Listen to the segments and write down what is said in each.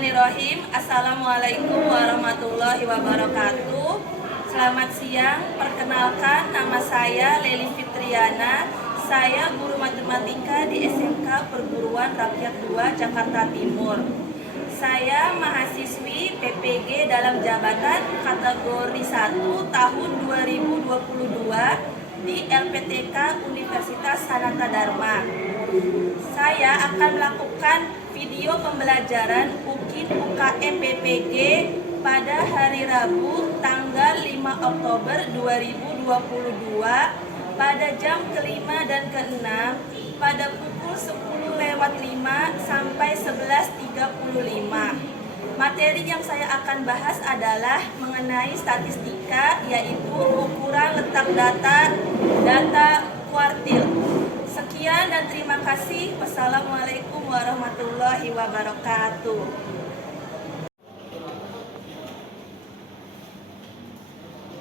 Bismillahirrahmanirrahim. Assalamualaikum warahmatullahi wabarakatuh. Selamat siang. Perkenalkan, nama saya Leli Fitriana. Saya guru matematika di SMK Perguruan Rakyat 2 Jakarta Timur. Saya mahasiswi PPG dalam jabatan kategori 1 tahun 2022 di LPTK Universitas Sanata Dharma. Saya akan melakukan video pembelajaran UKIN UKM PPG pada hari Rabu tanggal 5 Oktober 2022 pada jam ke-5 dan ke-6 pada pukul 10.05 sampai 11.35. Materi yang saya akan bahas adalah mengenai statistika, yaitu ukuran letak data kuartil. Sekian dan terima kasih. Wassalamualaikum warahmatullahi wabarakatuh.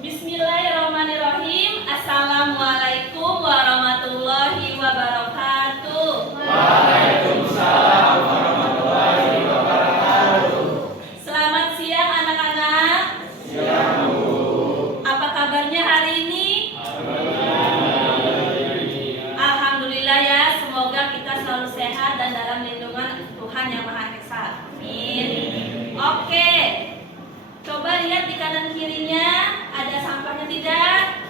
Bismillahirrahmanirrahim. Assalamualaikum warahmatullahi wabarakatuh. Waalaikumsalam warahmatullahi wabarakatuh. Selamat siang anak-anak. Siang, Bu. Apa kabarnya hari ini? Alhamdulillah ya, semoga kita selalu sehat dan dalam lindungan Tuhan Yang Maha Esa. Amin. Oke, coba lihat di kanan kirinya, ada sampahnya tidak?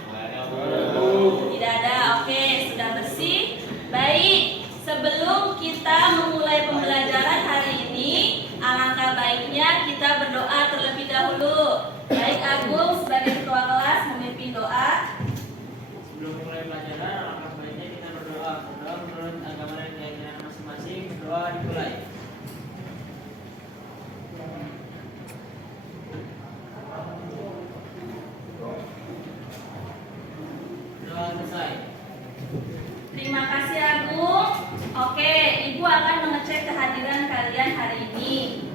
Tidak ada. Oke, sudah bersih. Baik, sebelum kita memulai pembelajaran hari ini, alangkah baiknya kita berdoa terlebih dahulu. Baik, Agung sebagai ketua kelas memimpin doa. Sebelum mulai pelajaran, alangkah baiknya kita berdoa. Berdoa menurut agama dan keyakinan masing-masing. Doa dimulai. Doa selesai. Terima kasih Agung. Oke, Ibu akan mengecek kehadiran kalian hari ini.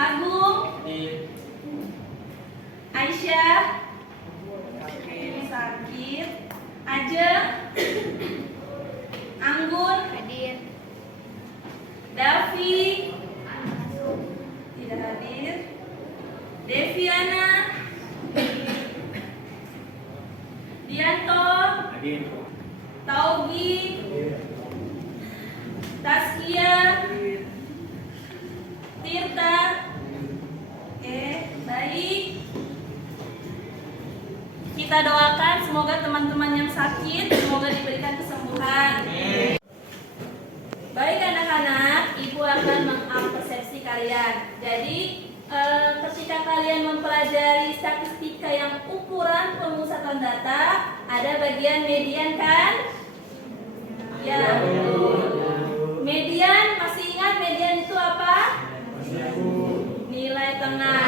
Agung, Di Aisyah, Sakit, Ajeng, Anggun, Davi, tidak hadir, Deviana, Dianto, hadir. Taugi, Taskia, Tirta. Baik. Kita doakan semoga teman-teman yang sakit semoga diberikan kesembuhan. Baik anak-anak, Ibu akan mengapresiasi kalian. Jadi ketika kalian mempelajari statistika yang ukuran pemusatan data, ada bagian median kan? Ya, betul. Median, masih ingat median itu apa? Nilai tengah.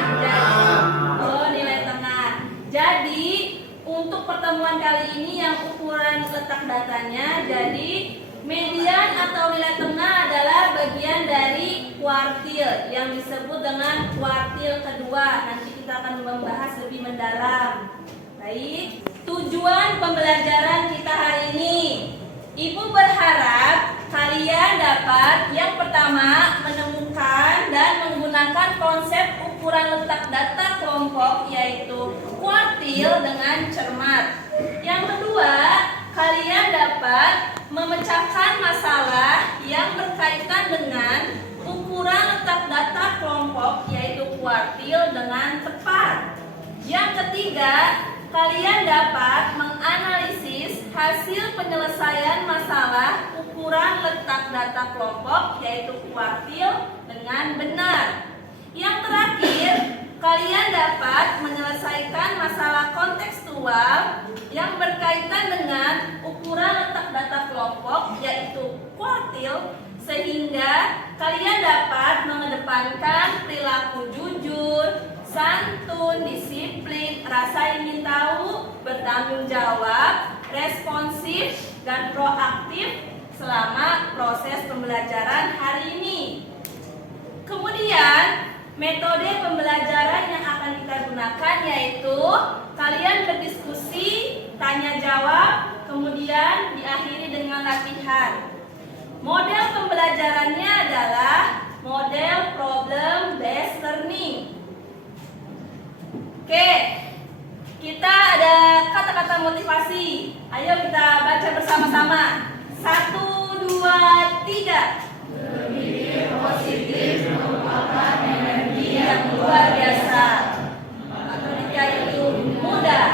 Nilai tengah. Jadi untuk pertemuan kali ini yang ukuran letak datanya, jadi median atau nilai tengah adalah bagian dari kuartil yang disebut dengan kuartil kedua. Nanti kita akan membahas lebih mendalam. Baik, tujuan pembelajaran kita hari ini, Ibu berharap kalian dapat yang pertama menemukan dan menggunakan konsep ukuran letak data kelompok, yaitu kuartil dengan cermat. Yang kedua, kalian dapat memecahkan masalah yang berkaitan dengan ukuran letak data kelompok, yaitu kuartil dengan tepat. Yang ketiga, kalian dapat menganalisis hasil penyelesaian masalah ukuran letak data kelompok, yaitu kuartil dengan benar. Yang terakhir, kalian dapat menyelesaikan masalah kontekstual yang berkaitan dengan ukuran letak data kelompok, yaitu kuartil, sehingga kalian dapat mengedepankan perilaku jujur, santun, disiplin, rasa ingin tahu, bertanggung jawab, responsif, dan proaktif selama proses pembelajaran hari ini. Kemudian, metode pembelajaran yang akan kita gunakan yaitu kalian berdiskusi, tanya jawab, kemudian diakhiri dengan latihan. Model pembelajarannya adalah model problem based learning. Oke, kita ada kata-kata motivasi. Ayo kita baca bersama-sama. 1, 2, 3. Berpikir positif merupakan energi yang luar biasa. Matematika itu mudah.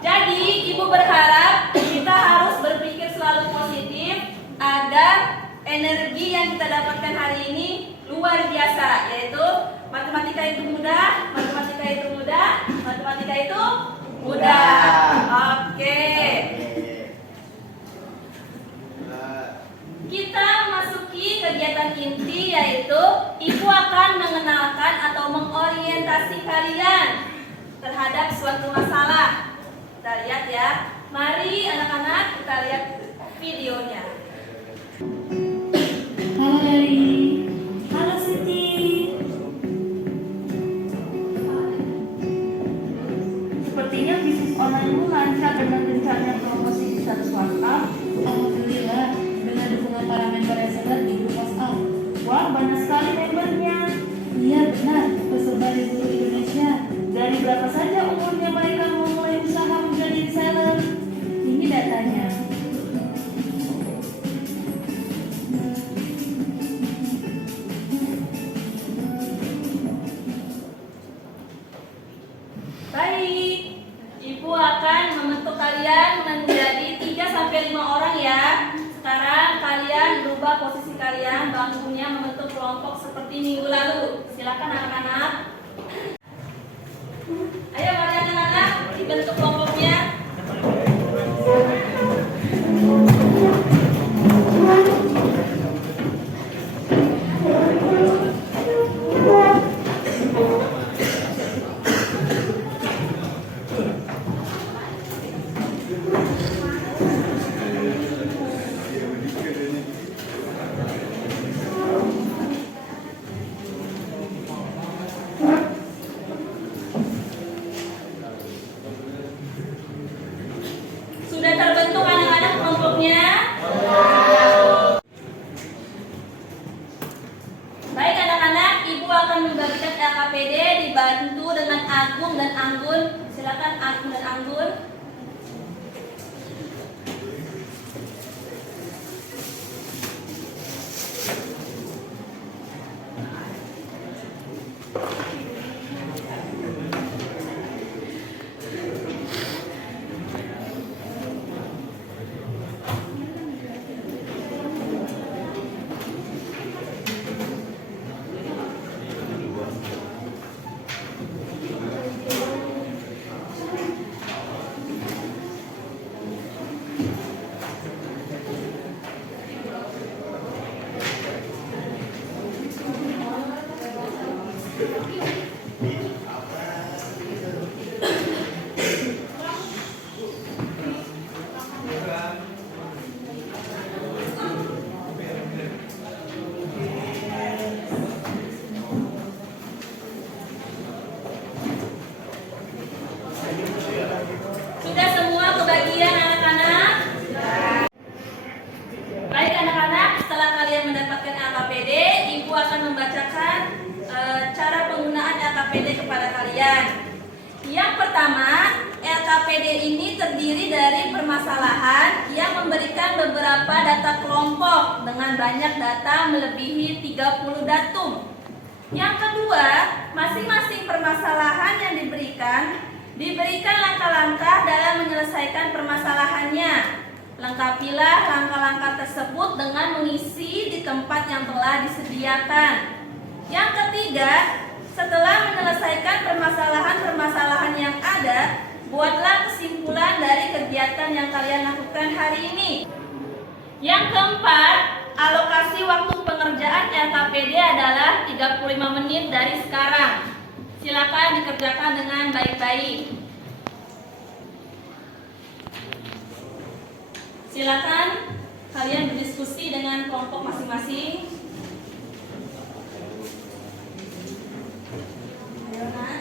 Jadi ibu berharap kita harus berpikir selalu positif agar energi yang kita dapatkan hari ini luar biasa, yaitu matematika itu mudah, matematika itu mudah, matematika itu mudah. Oke. Kita memasuki kegiatan inti, yaitu ibu akan mengenalkan atau mengorientasi kalian terhadap suatu masalah. Kita lihat ya. Mari anak-anak kita lihat videonya. Halo Leli. Halo Siti. Sepertinya bisnis online lancar dengan gencarnya promosi di status WhatsApp. Alhamdulillah, dengan dukungan para member reseller di grup WhatsApp. Wah, banyak sekali membernya. Iya benar, tersebar di seluruh Indonesia. Dari berapa saja umurnya mereka memulai usaha menjadi reseller? Ini datanya. Baik, ibu akan membentuk kalian menjadi 3-5 orang ya. Sekarang kalian berubah posisi kalian, bangkunya membentuk kelompok seperti minggu lalu. Silakan anak-anak. Ayo mari anak-anak dibentuk kelompoknya. Sudah terbentuk anak-anak kelompoknya? Baik anak-anak, ibu akan membagikan LKPD dibantu dengan Agung dan Anggun. Silakan Agung dan Anggun. Sudah semua kebagian anak-anak? Baik anak-anak, setelah kalian mendapatkan LKPD, ibu akan membacakan cara penggunaan LKPD kepada kalian. Yang pertama, LKPD ini terdiri dari permasalahan yang memberikan beberapa data kelompok dengan banyak data melebihi 30 datum. Yang kedua, masing-masing permasalahan yang diberikan langkah-langkah dalam menyelesaikan permasalahannya. Lengkapilah langkah-langkah tersebut dengan mengisi di tempat yang telah disediakan. Yang ketiga, setelah menyelesaikan permasalahan-permasalahan yang ada, buatlah kesimpulan dari kegiatan yang kalian lakukan hari ini. Yang keempat, alokasi waktu pengerjaan LKPD adalah 35 menit dari sekarang. Silakan dikerjakan dengan baik-baik. Silakan kalian berdiskusi dengan kelompok masing-masing. Ayo nak.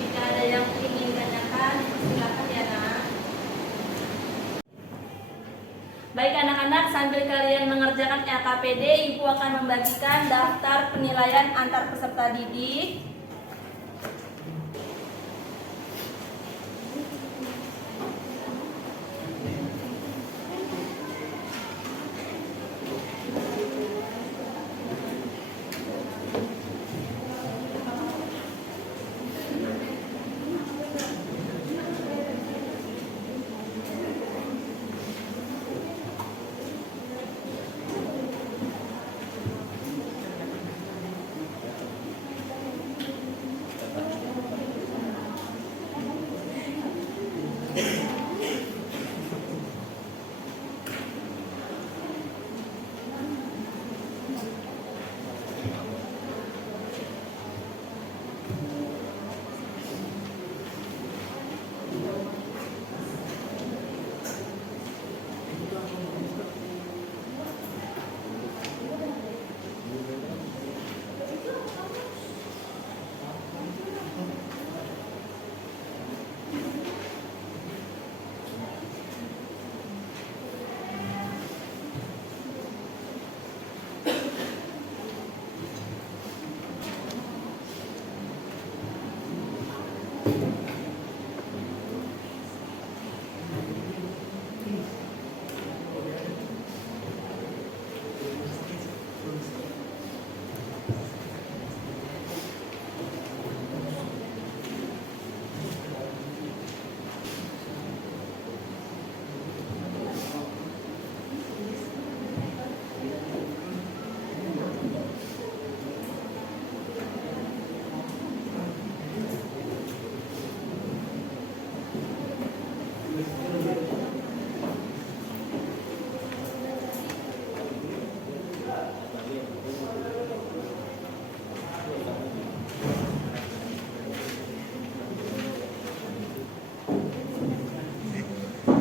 Jika ada yang ingin tanyakan, silakan ya nak. Baik anak-anak, sambil kalian mengerjakan LKPD, Ibu akan membagikan daftar penilaian antar peserta didik.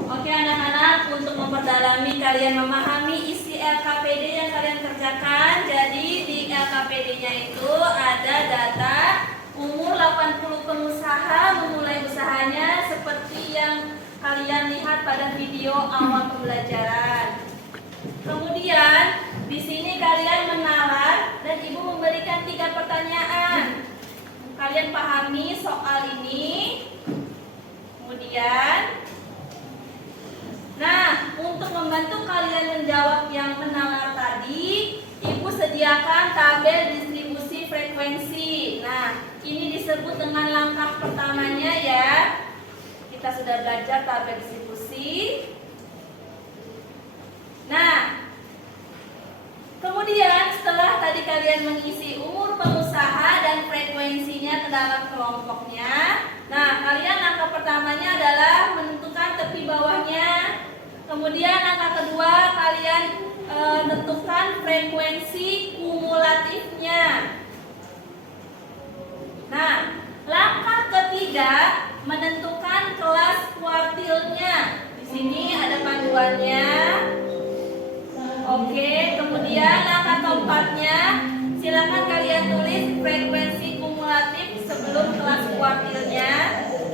Oke anak-anak, untuk memperdalami kalian memahami isi LKPD yang kalian kerjakan. Jadi di LKPD-nya itu ada data umur 80 pengusaha memulai usahanya seperti yang kalian lihat pada video awal pembelajaran. Kemudian di sini kalian menalar dan ibu memberikan 3 pertanyaan. Kalian pahami soal ini. Kemudian, nah, untuk membantu kalian menjawab yang menalar tadi, ibu sediakan tabel distribusi frekuensi. Nah, ini disebut dengan langkah pertamanya ya. Kita sudah belajar tabel distribusi. Nah, kemudian setelah tadi kalian mengisi umur pengusaha dan frekuensinya ke dalam kelompoknya, nah kalian langkah pertamanya adalah menentukan tepi bawahnya. Kemudian langkah kedua kalian tentukan frekuensi kumulatifnya. Nah, langkah ketiga menentukan kelas kuartilnya. Di sini ada panduannya. Oke, kemudian langkah keempatnya, silakan kalian tulis frekuensi kumulatif sebelum kelas kuartilnya.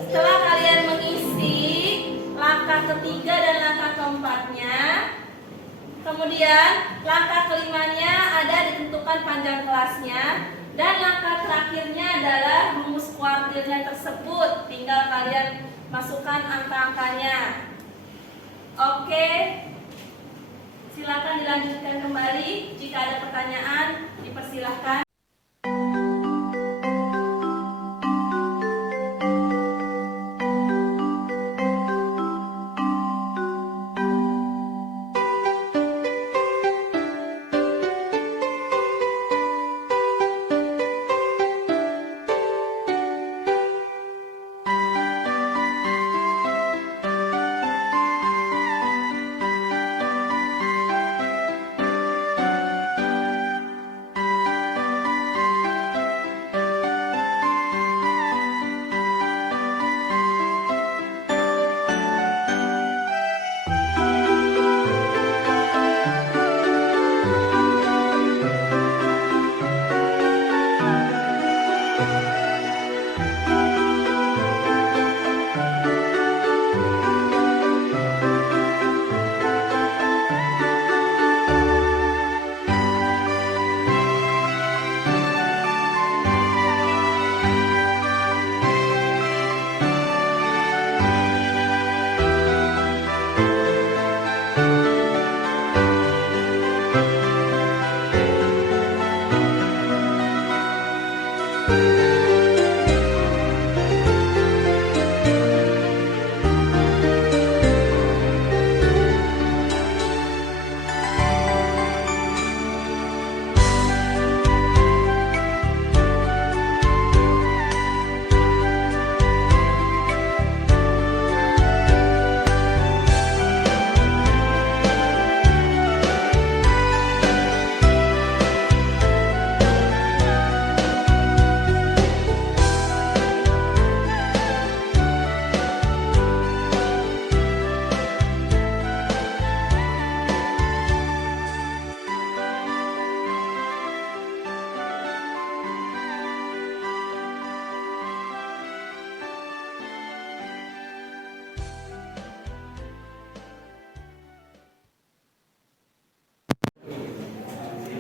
Setelah kalian mengisi langkah ketiga dan langkah keempatnya, kemudian langkah kelimanya ada ditentukan panjang kelasnya, dan langkah terakhirnya adalah rumus kuartilnya tersebut. Tinggal kalian masukkan angka-angkanya. Oke. Silakan dilanjutkan kembali. Jika ada pertanyaan, dipersilahkan.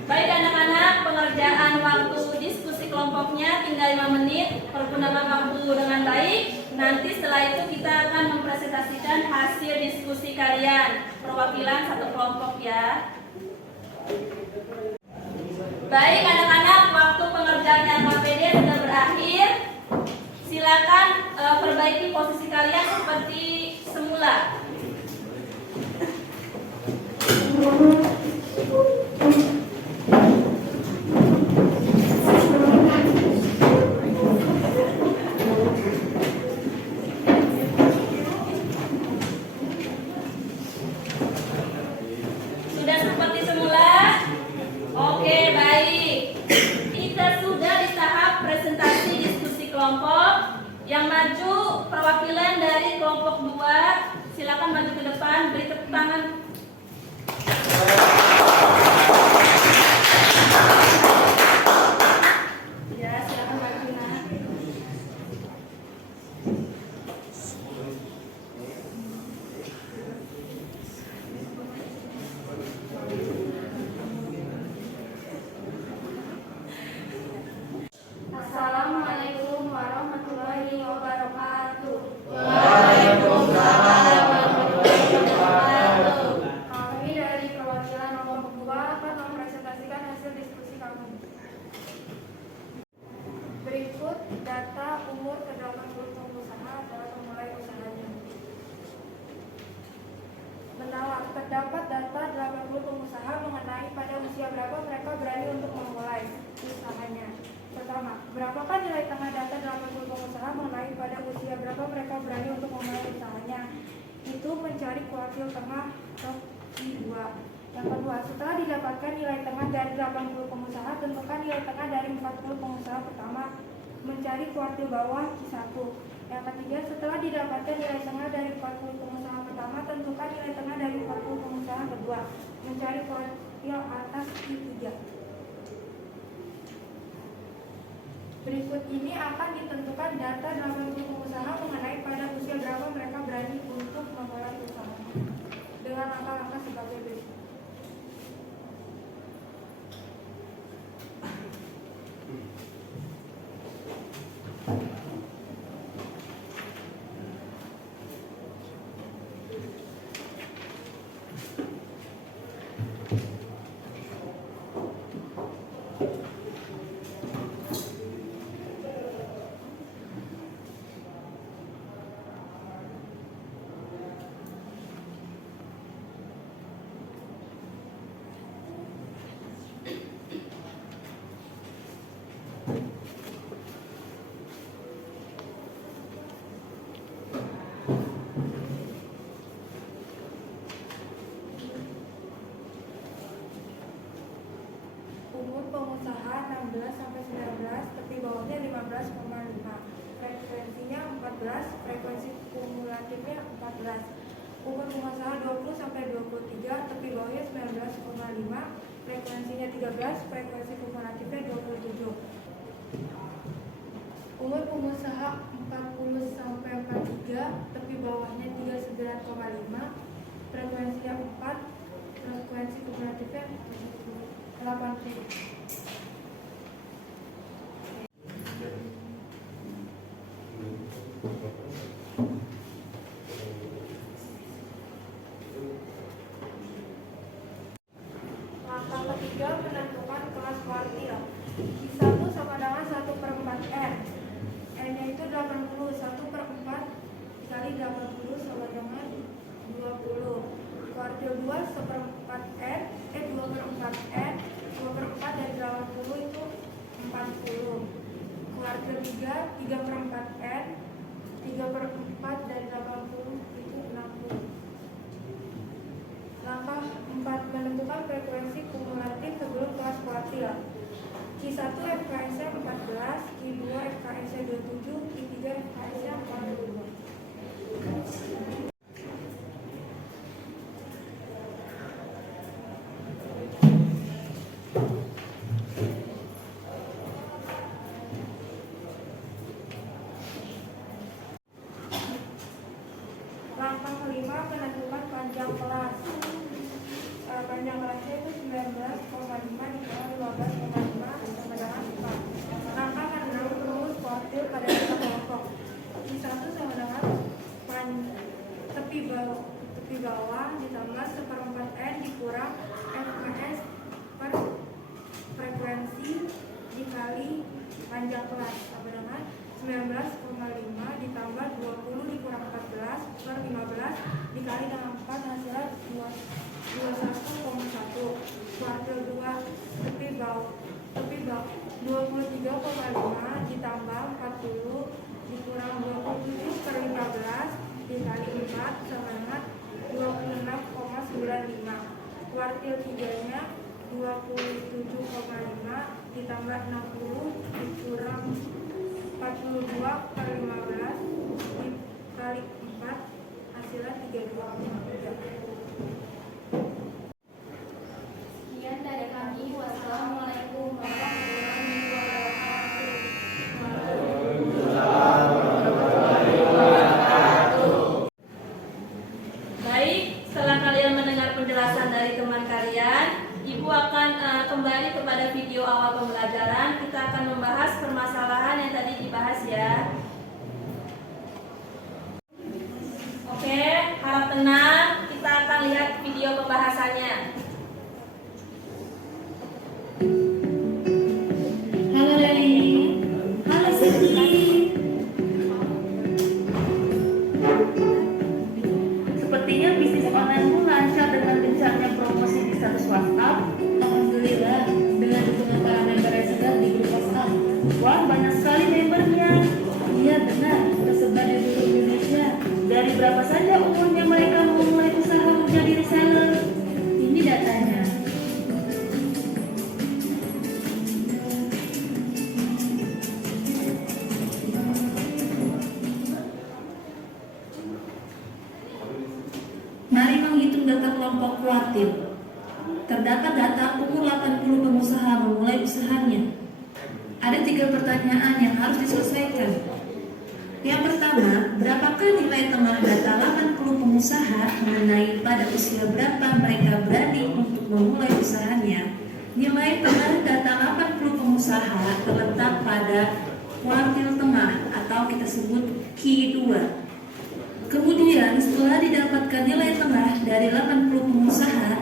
Baik anak-anak, pengerjaan waktu diskusi kelompoknya tinggal 5 menit. Pergunakan waktu dengan baik. Nanti setelah itu kita akan mempresentasikan hasil diskusi kalian. Perwakilan satu kelompok ya. Baik anak-anak, waktu pengerjaan LKPD sudah berakhir. Silakan perbaiki posisi kalian seperti semula. Sudah seperti semula? Oke, baik. Kita sudah di tahap presentasi diskusi kelompok. Yang maju perwakilan dari kelompok 2, silakan maju ke depan, beri tepuk tangan. Ya, silakan maju nak. yaitu mencari kuartil tengah atau Q2. Yang kedua, setelah didapatkan nilai tengah dari 80 pengusaha, tentukan nilai tengah dari 40 pengusaha pertama. Mencari kuartil bawah Q1. Yang ketiga, setelah didapatkan nilai tengah dari 40 pengusaha pertama, tentukan nilai tengah dari 40 pengusaha kedua. Mencari kuartil atas Q3. Berikut ini akan ditentukan data 80 pengusaha mengenai pada usia berapa mereka berani untuk memulai usaha dengan langkah-langkah sebagai berikut. Umur pengusaha 16 sampai 19, tepi bawahnya 15,5. Frekuensinya 14, frekuensi kumulatifnya 14. Umur pengusaha 20 sampai 23, tepi bawahnya 19,5. Frekuensinya 13, frekuensi kumulatifnya 27. Umur pengusaha 40 sampai 43, tepi bawahnya 39,5. Frekuensinya 4, frekuensi kumulatifnya 80. Langkah ketiga, menentukan kelas kuartil. Q1 sama dengan 1/4 N. N-nya itu 80, 1/4 dikali 80 sama dengan 20. Kuartil 2 1/4 N, 2/4 N, 2/4 dari 80 itu 40. Kuartil 3, 3/4 N, 3/4 dari 80 itu 60. Langkah 4, menentukan frekuensi kumulatif sebelum kelas kuartil. Q1 FKS-nya 14, Q2 FKS-nya 27, Q3 FKS-nya 42. Langkah kelima, menentukan panjang kelas. Panjang kelasnya itu 19,5 dikali 15,5 sama dengan 4. Langkah ke-6, rumus kuartil pada data kelompok. Q1 sama dengan tepi bawah ditambah 1/4 N dikurang FKS per frekuensi dikali panjang kelas sama dengan 19,5 ditambah 20 dikurang 14 per 15 dikali dengan 4 hasilnya 21,1. Kuartil 2 tepi bawah 23,5 ditambah 40 dikurang 27 per 15 dikali 4 sama dengan 26,95. Kuartil 3 nya 27,5 ditambah 60 dikurang 42 per 15 dikali 4 hasilnya 32,3. Sekian dari kami. Wassalamualaikum warahmatullahi wabarakatuh. Baik, setelah kalian mendengar penjelasan dari teman kalian, Ibu akan kembali kepada video awal pembelajaran. Kita akan membahas permasalahan yang tadi dibahas ya. Oke, harap tenang. Kita akan lihat video pembahasannya. Halo Leli. Halo Siti. Sepertinya bisnis online pun lancar dengan gencarnya promosi di status WhatsApp. Alhamdulillah, dengan dukungan para member yang sedang di grup WhatsApp. Wah, banyak sekali membernya. Iya benar, tersebar di seluruh Indonesia. Dari berapa saja umurnya mereka? kelompok kuartil. Terdapat data umur 80 pengusaha memulai usahanya. Ada 3 pertanyaan yang harus diselesaikan. Yang pertama, berapakah nilai tengah data 80 pengusaha mengenai pada usia berapa mereka berani untuk memulai usahanya? Nilai tengah data 80 pengusaha terletak pada kuartil tengah atau kita sebut Q2. Kemudian setelah didapatkan nilai tengah dari 80 pengusaha,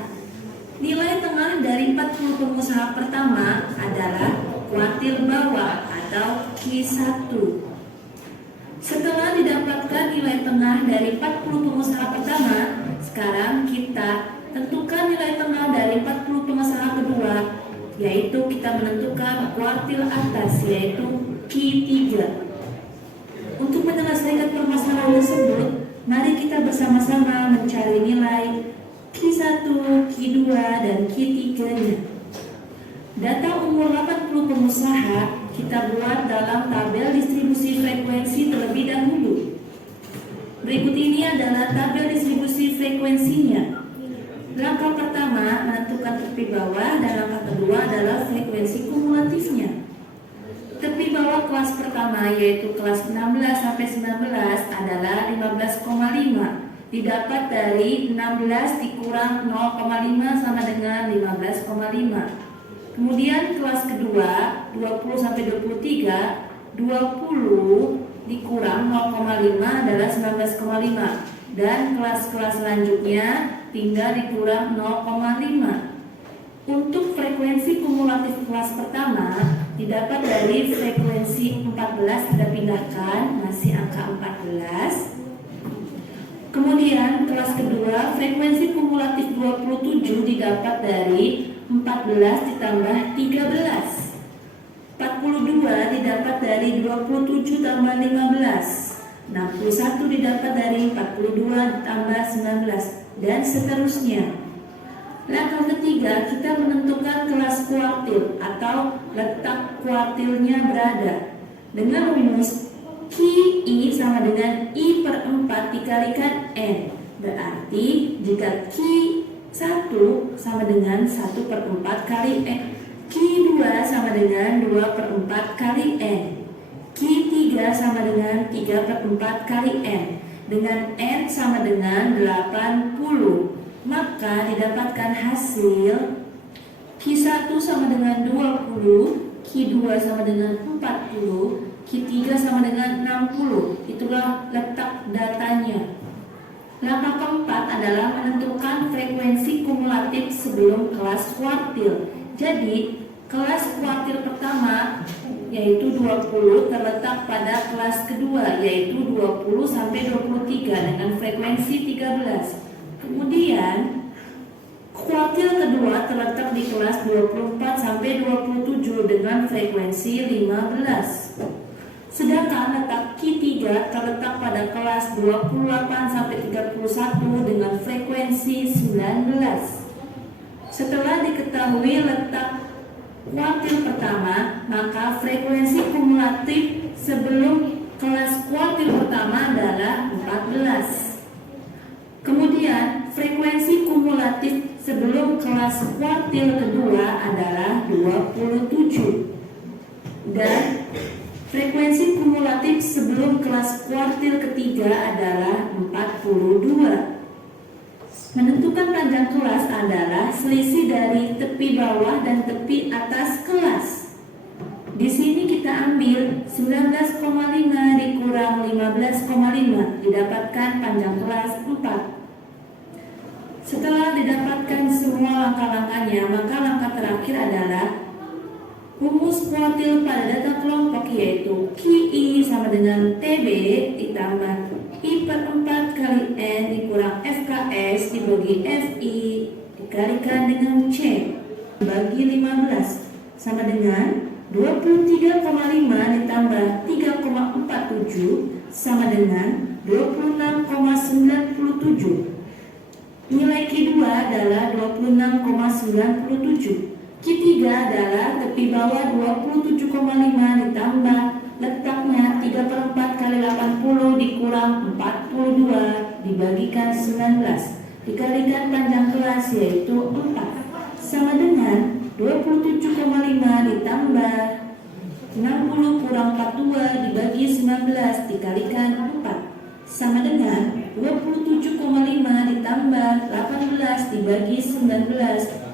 nilai tengah dari 40 pengusaha pertama adalah kuartil bawah atau Q1. Setelah didapatkan nilai tengah dari 40 pengusaha pertama, sekarang kita tentukan nilai tengah dari 40 pengusaha kedua, yaitu kita menentukan kuartil atas, yaitu Q3. Untuk menyelesaikan permasalahan tersebut, mari kita bersama-sama mencari nilai Q1, Q2, dan Q3-nya. Data umur 80 pengusaha kita buat dalam tabel distribusi frekuensi terlebih dahulu. Berikut ini adalah tabel distribusi frekuensinya. Langkah pertama menentukan tepi bawah dan langkah kedua adalah frekuensi kumulatifnya. Tepi bawah kelas pertama yaitu kelas 16 sampai 19 adalah 15,5. Didapat dari 16 dikurang 0,5 sama dengan 15,5. Kemudian kelas kedua 20 sampai 23, 20 dikurang 0,5 adalah 19,5 dan kelas-kelas selanjutnya tinggal dikurang 0,5. Untuk frekuensi kumulatif kelas pertama didapat dari frekuensi 14 kita pindahkan masih angka 14. Kemudian kelas kedua frekuensi kumulatif 27 didapat dari 14 ditambah 13. 42 didapat dari 27 tambah 15. 61 didapat dari 42 tambah 19 dan seterusnya. Langkah ketiga kita menentukan kelas kuartil atau letak kuartilnya berada. Dengan rumus Qi sama dengan I per 4 dikalikan N. Berarti jika Q1 sama dengan 1 per 4 kali N, Q2 sama dengan 2 per 4 kali N, Q3 sama dengan 3 per 4 kali N, dengan N sama dengan 80. Maka didapatkan hasil Q1 sama dengan 20, Q2 sama dengan 40, Q3 sama dengan 60. Itulah letak datanya. Langkah keempat adalah menentukan frekuensi kumulatif sebelum kelas kuartil. Jadi, kelas kuartil pertama yaitu 20 terletak pada kelas kedua yaitu 20 sampai 23 dengan frekuensi 13. Kemudian, kuartil kedua terletak di kelas 24 sampai 27 dengan frekuensi 15. Sedangkan letak Q3 terletak pada kelas 28 sampai 31 dengan frekuensi 19. Setelah diketahui letak kuartil pertama, maka frekuensi kumulatif sebelum kelas kuartil pertama adalah 14. Kemudian frekuensi kumulatif sebelum kelas kuartil kedua adalah 27. Dan frekuensi kumulatif sebelum kelas kuartil ketiga adalah 42. Menentukan panjang kelas adalah selisih dari tepi bawah dan tepi atas kelas. Di sini kita ambil 19,5 dikurang 15,5 didapatkan panjang kelas 4. Setelah didapatkan semua langkah-langkahnya, maka langkah terakhir adalah rumus kuartil pada data kelompok yaitu QI sama dengan TB ditambah I per 4 kali N dikurang FKS dibagi FI dikalikan dengan C bagi 15 sama dengan 23,5 ditambah 3,47 sama dengan 26,97. Nilai Q2 adalah 26,97. Q3 adalah tepi bawah 27,5 ditambah letaknya 3 per 4 kali 80 dikurang 42 dibagikan 19 dikalikan panjang kelas yaitu 4 sama dengan 27,5 ditambah 60 kurang 42 dibagi 19 dikalikan 4 sama dengan 27,5 ditambah 18 dibagi 19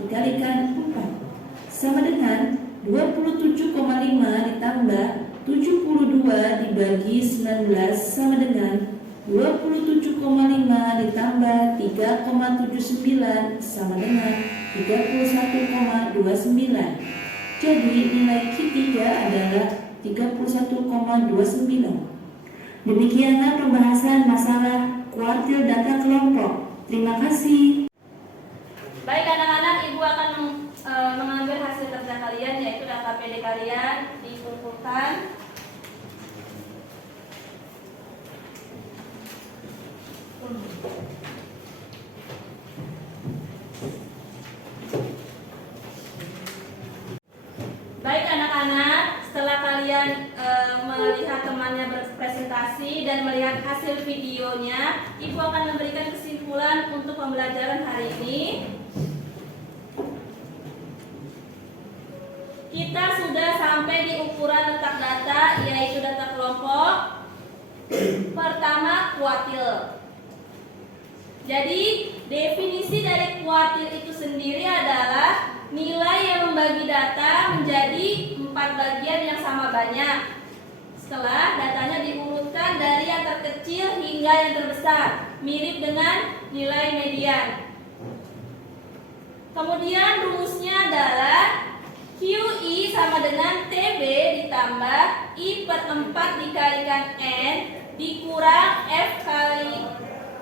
dikalikan 4 sama dengan 27,5 ditambah 72 dibagi 19 sama dengan 27,5 ditambah 3,79 sama dengan 31,29. Jadi nilai Q3 adalah 31,29. Demikianlah pembahasan masalah kuartil data kelompok. Terima kasih. Baik anak-anak, Ibu akan mengambil hasil kerja kalian yaitu KPD kalian dikumpulkan. Baik anak-anak, setelah kalian melihat temannya berpresentasi dan melihat hasil videonya, Ibu akan memberikan kesimpulan untuk pembelajaran hari ini. Kita sudah sampai di ukuran letak data, yaitu data kelompok. Pertama, kuartil. Jadi, definisi dari kuartil itu sendiri adalah nilai yang membagi data menjadi 4 bagian yang sama banyak. Setelah datanya diurutkan dari yang terkecil hingga yang terbesar, mirip dengan nilai median. Kemudian rumusnya adalah QI sama dengan TB ditambah I per 4 dikalikan N dikurang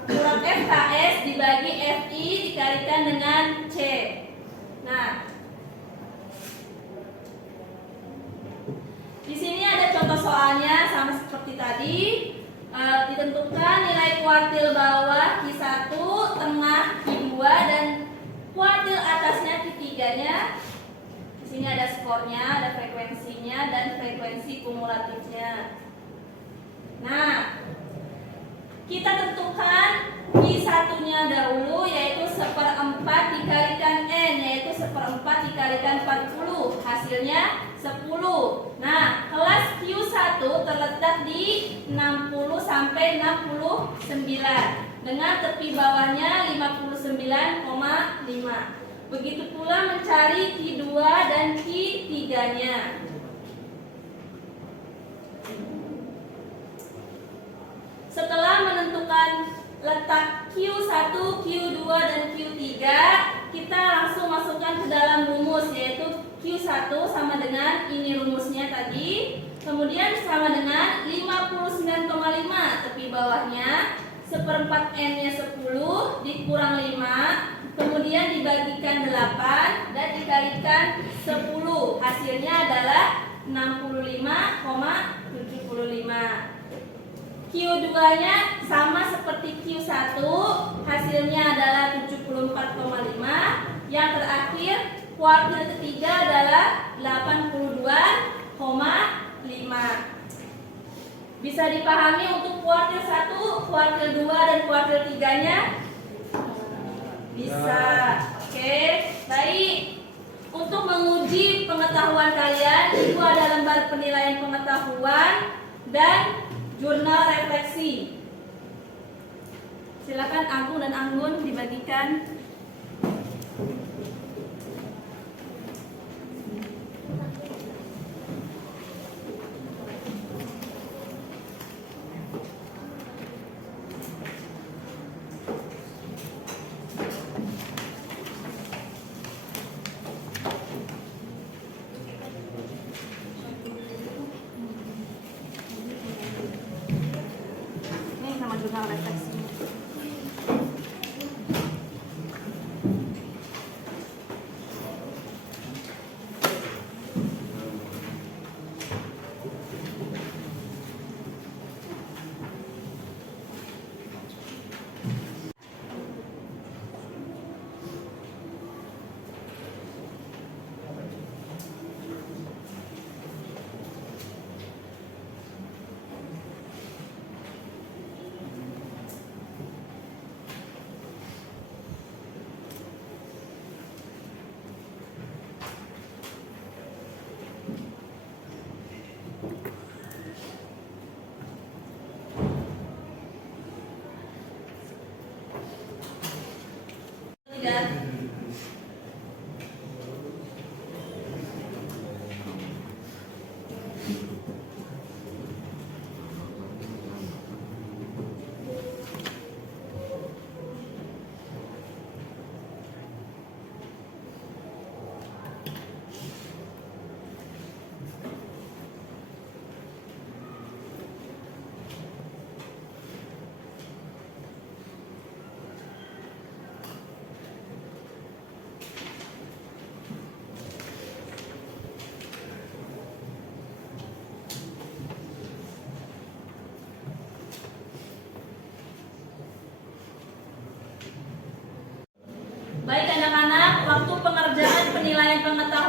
FKS dibagi FI dikalikan dengan C. Nah, di sini ada contoh soalnya sama seperti tadi. Ditentukan nilai kuartil bawah Q1, tengah Q2 dan kuartil atasnya Q3-nya. Di sini ada skornya, ada frekuensinya dan frekuensi kumulatifnya. Nah, kita tentukan Q1-nya dahulu yaitu 1/4 dikalikan N, yaitu 1/4 dikalikan 40, hasilnya 10. Nah, kelas Q1 terletak di 60 sampai 69 dengan tepi bawahnya 59,5. Begitu pula mencari Q2 dan Q3-nya. Setelah menentukan letak Q1, Q2, dan Q3, kita langsung masukkan ke dalam rumus, yaitu Q1 sama dengan ini rumusnya tadi. Kemudian sama dengan 59,5 tepi bawahnya, 1/4 N-nya 10 dikurang 5, kemudian dibagikan 8 dan dikalikan 10. Hasilnya adalah 65,75. Q2-nya sama seperti Q1, hasilnya adalah 74,5. Yang terakhir, kuartil ketiga adalah 82,5. Bisa dipahami untuk kuartil 1, kuartil 2, dan kuartil 3-nya? Bisa. Oke, baik. Untuk menguji pengetahuan kalian, itu ada lembar penilaian pengetahuan dan jurnal refleksi. Silakan Agung dan Anggun dibagikan. Ini sama jurnal refleksi.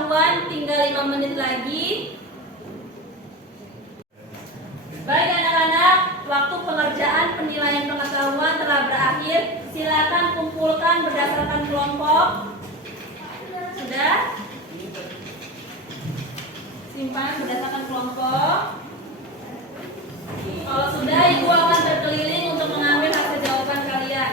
pengetahuan, tinggal 5 menit lagi. Baik anak-anak, waktu pengerjaan penilaian pengetahuan telah berakhir. Silakan kumpulkan berdasarkan kelompok. Sudah? Simpan berdasarkan kelompok. Kalau sudah, ibu akan berkeliling untuk mengambil hasil jawaban kalian.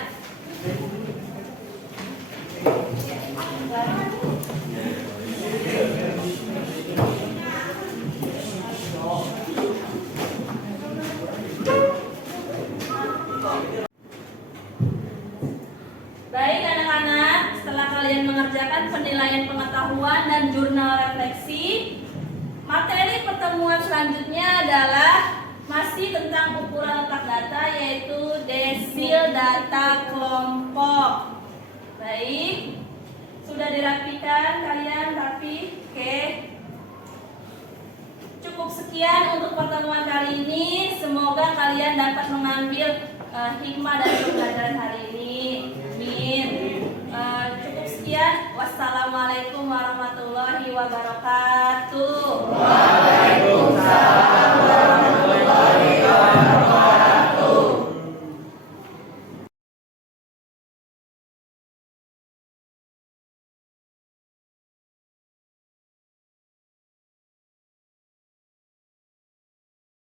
Baik anak-anak, setelah kalian mengerjakan penilaian pengetahuan dan jurnal refleksi, materi pertemuan selanjutnya adalah masih tentang ukuran letak data, yaitu desil data kelompok. Baik, sudah dirapikan kalian, rapi? Oke. Cukup sekian untuk pertemuan kali ini. Semoga kalian dapat mengambil hikmah dari pembelajaran hari ini. Amin. Cukup sekian. Wassalamualaikum warahmatullahi wabarakatuh. Waalaikumsalam.